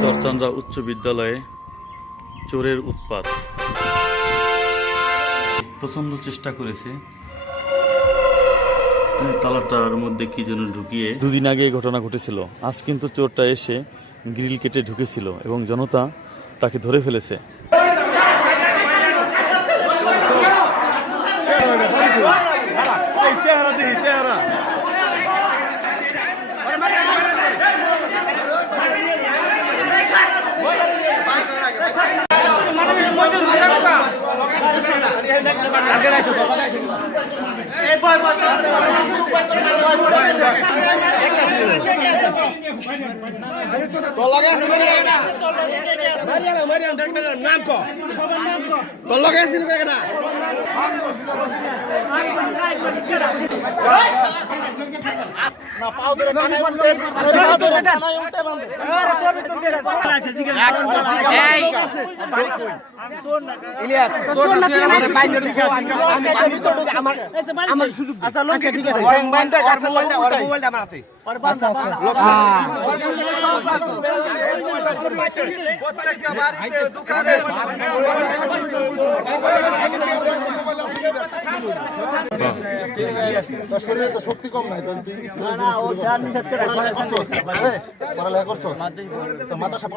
চরচান্দ্রা উচ্চ বিদ্যালয়ে চোরের উৎপাত। প্রচন্ড চেষ্টা করেছে তালাটার মধ্যে কি যেন ঢুকিয়ে। দুদিন আগে এই ঘটনা ঘটেছিল। আজ কিন্তু চোরটা এসে গ্রিল কেটে ঢুকেছিল এবং জনতা তাকে ধরে ফেলেছে। শরীরে তো শক্তি কম নাই, পড়ালেখা করছো, মাদ্রাসা